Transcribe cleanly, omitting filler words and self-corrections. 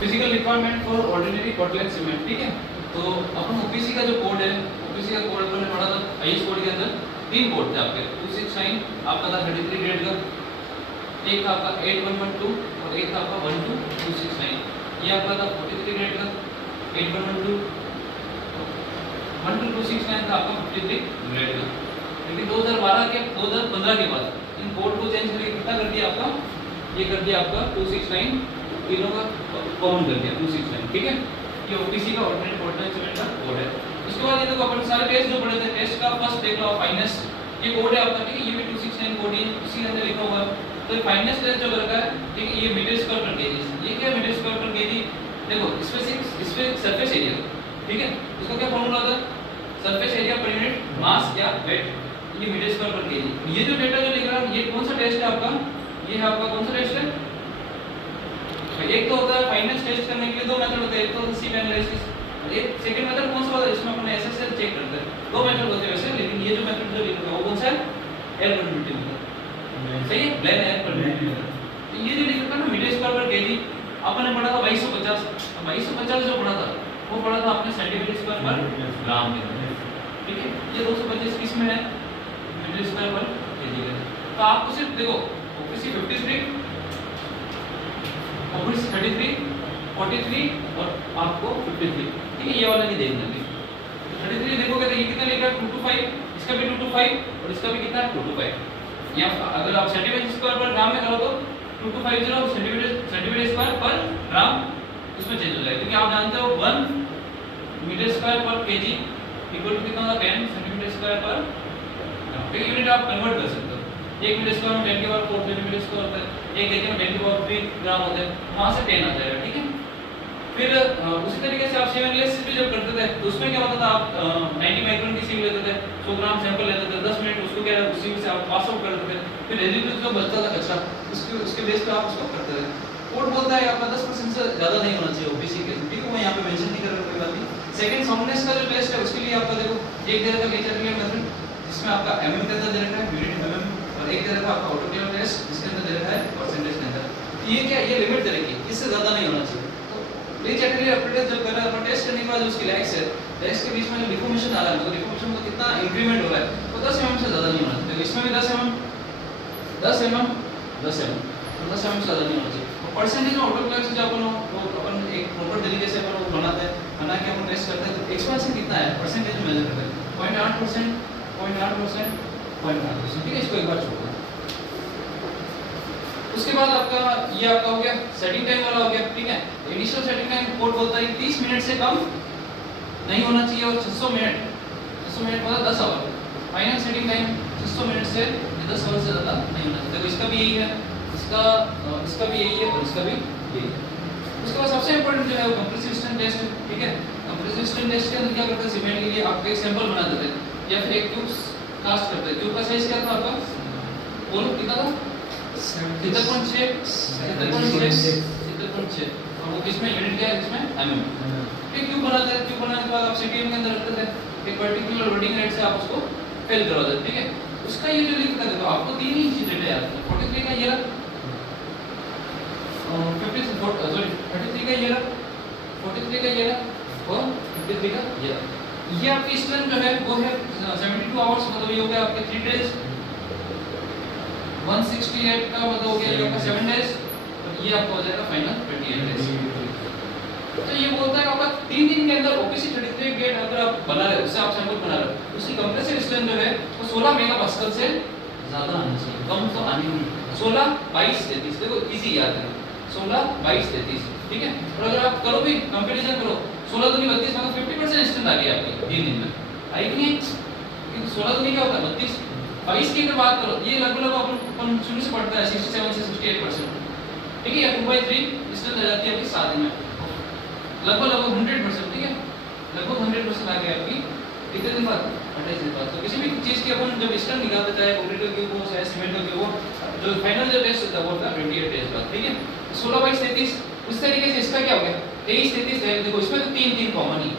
Physical requirement for ordinary Portland cement, ठीक है। तो अपन ओपीसी का जो कोड है, ओपीसी का कोड अपन ने पढ़ा था आईएस कोड के अंदर तीन कोड थे आपके, 269 आपका था 33 ग्रेड का, एक था आपका 8112 और एक था आपका 12269। ये आपका था 43 ग्रेड का 8112, 12269 था आपका 53 ग्रेड का। लेकिन 2012 के 2015 के बाद इन कोड को चेंज करके कितना कर दिया आपका, ये कर दिया आपका 269, तीनों का कॉमन कर दिया 269, ठीक है। ये ओपीसी का ऑर्डिनरी पोर्टलैंड सीमेंट का कोड है। उसके बाद ये देखो अपन सारे टेस्ट जो पढ़े थे, टेस्ट का फर्स्ट देख लो फाइनेस्ट, ये कोड है आपका, ठीक है। ये भी 269 कोड है, इसी के अंदर लिखा हुआ है। तो ये फाइनेस्ट टेस्ट जो रखा है, ठीक है, ये मीटर स्क्वायर पर केजी, ये क्या है मीटर स्क्वायर पर केजी। देखो इसमें सरफेस एरिया, ठीक है, इसका क्या फॉर्मूला होता है, surface area per unit mass या वेट, ये मीटर स्क्वायर पर केजी। ये जो डेटा जो लिख रहा हूं, ये कौन सा टेस्ट है आपका, ये है आपका कौन सा टेस्ट है। एक तो होता है फाइनेंस टेस्ट करने के लिए दो मेथड होते हैं, एक तो सीट एनालिसिस, एक सेकंड मेथड कौन सा होता है जिसमें अपन एसएसएल चेक करते हैं। दो मेथड होते हैं वैसे, लेकिन ये जो मेथड जो लिखा है वो कौन सा है, एयर परमिटिविटी मेथड, सही है, प्लेन एयर परमिटिविटी मेथड। ये जो लिखा था ना मीटर स्क्वायर पर केजी, अपन ने पढ़ा था 2250, 2250 जो पढ़ा था वो पढ़ा था आपने सेंटीमीटर स्क्वायर पर ग्राम में, ठीक है। ये 225 किस में है, मीटर स्क्वायर पर केजी में। तो आपको सिर्फ देखो ओपीसी 53, ओपीसी 33, 43 और आपको 53, ठीक है, ये वाला नहीं देखना है। 33 देखोगे तो ये कितना लिखा है 225, इसका भी 225 और इसका भी कितना है 225। यहाँ अगर आप सेंटीमीटर स्क्वायर पर ग्राम में करो तो 2250 सेंटीमीटर स्क्वायर पर ग्राम उसमें चेंज हो जाएगा, क्योंकि आप जानते हो 1 मीटर स्क्वायर पर केजी इक्वल टू कितना होता है 10 सेंटीमीटर स्क्वायर पर ग्राम, ठीक है। यूनिट आप कन्वर्ट कर सकते हो, 1 मीटर स्क्वायर में 10 की पावर 4 सेंटीमीटर स्क्वायर होता है, 1 केजी में 10 की पावर 3 ग्राम होता है, वहां से 10 आ जाएगा, ठीक है। फिर उसी तरीके से आप सीम एनालिसिस भी जब करते थे तो उसमें क्या होता था, आप 90 माइक्रोन की सीम लेते थे, 100 ग्राम सैंपल लेते थे, 10 मिनट उसको क्या उसी से आप पास आउट करते थे, फिर रेजिड्यू जो बचता था कचरा उसके बेस पे आप उसको करते थे। कोड बोलता है आपका 10% से ज्यादा नहीं होना चाहिए ओपीसी के, ठीक है, मैं यहाँ पे मेंशन नहीं कर रहा, कोई बात नहीं। सेकंड साउंडनेस का जो टेस्ट है उसके लिए आपका देखो एक दे रखा लेक्चर क्लियर मेथड, जिसमें आपका एमएम के अंदर दे रखा है यूनिट एमएम, और एक दे रखा आपका ऑटो क्लियर टेस्ट जिसके अंदर दे रखा है परसेंटेज के अंदर। ये क्या, ये लिमिट दे रखी है, इससे ज्यादा नहीं होना चाहिए। रीच एक्टिविटी ऑपरेटर जब कर रहा है अपन टेस्ट करने के बाद उसकी लैग्स है, लैग्स के बीच में जो डिफॉर्मेशन आ रहा है, तो डिफॉर्मेशन में कितना इंक्रीमेंट हो रहा है, तो 10 mm से ज्यादा नहीं होना चाहिए। इसमें भी 10 mm 10 mm 10 mm तो 10 mm से ज्यादा नहीं होना चाहिए। और परसेंटेज ऑटो क्लैक्स जो अपन एक प्रॉपर तरीके से अपन वो बनाते हैं, बना के अपन टेस्ट करते हैं, तो एक्सपेंशन कितना है परसेंटेज मेजर करते हैं 0.8%, 0.8%, 0.8%, ठीक है। इसको एक बार छोड़ दो। उसके बाद आपका ये आपका हो गया सेटिंग टाइम वाला हो गया, ठीक है। इनिशियल सेटिंग टाइम कोड बोलता है 30 मिनट से कम नहीं होना चाहिए और 600 मिनट मतलब 10 hour. Final setting time 600 minute से 10 आवर से ज़्यादा नहीं होना चाहिए। देखो इसका भी यही है, इसका भी यही है और इसका भी यही है। उसके बाद सबसे इंपॉर्टेंट जो है वो कंप्रेसिव स्ट्रेन टेस्ट, ठीक है। कंप्रेसिव स्ट्रेन टेस्ट के अंदर क्या करते हैं, सीमेंट के लिए आपको एक सैंपल बना देते हैं या फिर एक ट्यूब कास्ट करते हैं। ट्यूब का साइज क्या था आपका, बोलो कितना था, 7.6 और वो किसमें यूनिट क्या है, इसमें एमएम। फिर क्यूब बनाते हैं, क्यूब बनाने के बाद आप सीटीएम के अंदर रखते थे, एक पर्टिकुलर लोडिंग रेट से आप उसको फिल करवा देते, ठीक है। उसका ये जो लिखता है, तो आपको तीन ही चीजें याद रखना, 43 का ये रहा, 33 का ये रहा, 43 का ये रहा और 53 का ये रहा। ये आपकी स्ट्रेंथ जो है वो है 72 आवर्स, मतलब ये हो गया आपके 3 डेज। 168 का मतलब हो गया ये आपका 7 डेज और ये आपका हो जाएगा फाइनल 28 डेज। तो ये बोलता है आपका 3 दिन के अंदर ओपीसी 33 गेट अगर आप बना रहे हो, उससे आप सैंपल बना रहे हो, उसकी कंप्रेसिव स्ट्रेंथ जो है वो 16 मेगापास्कल से ज्यादा आनी चाहिए, कम तो आनी नहीं। 16 22 33 देखो इजी याद है, 16 22 33, ठीक है। और अगर आप करो भी कंपैरिजन करो, 16 दूनी 32 मतलब 50% स्ट्रेंथ आ गई आपकी 3 दिन में, आई कि नहीं। क्योंकि 16 दूनी क्या होता है 32, 22 की अगर बात करो ये लगभग अपन शुरू से पढ़ता है 67 से 68%, ठीक है। या 2/3 स्ट्रेंथ आ जाती है आपकी 7 दिन में, लगभग 100%, ठीक है, लगभग 100% आ गई आपकी कितने दिन बाद, 28 दिन बाद। तो किसी भी चीज की अपन जब स्ट्रेंथ निकालते हैं, चाहे कंक्रीट का क्यूब हो चाहे सीमेंट का क्यूब हो, जो फाइनल जो टेस्ट होता है वो होता है 28 डेज बाद, ठीक है। 16 22 33 उस तरीके से इसका क्या हो गया 23 33 है। देखो इसमें तो 3 3 कॉमन ही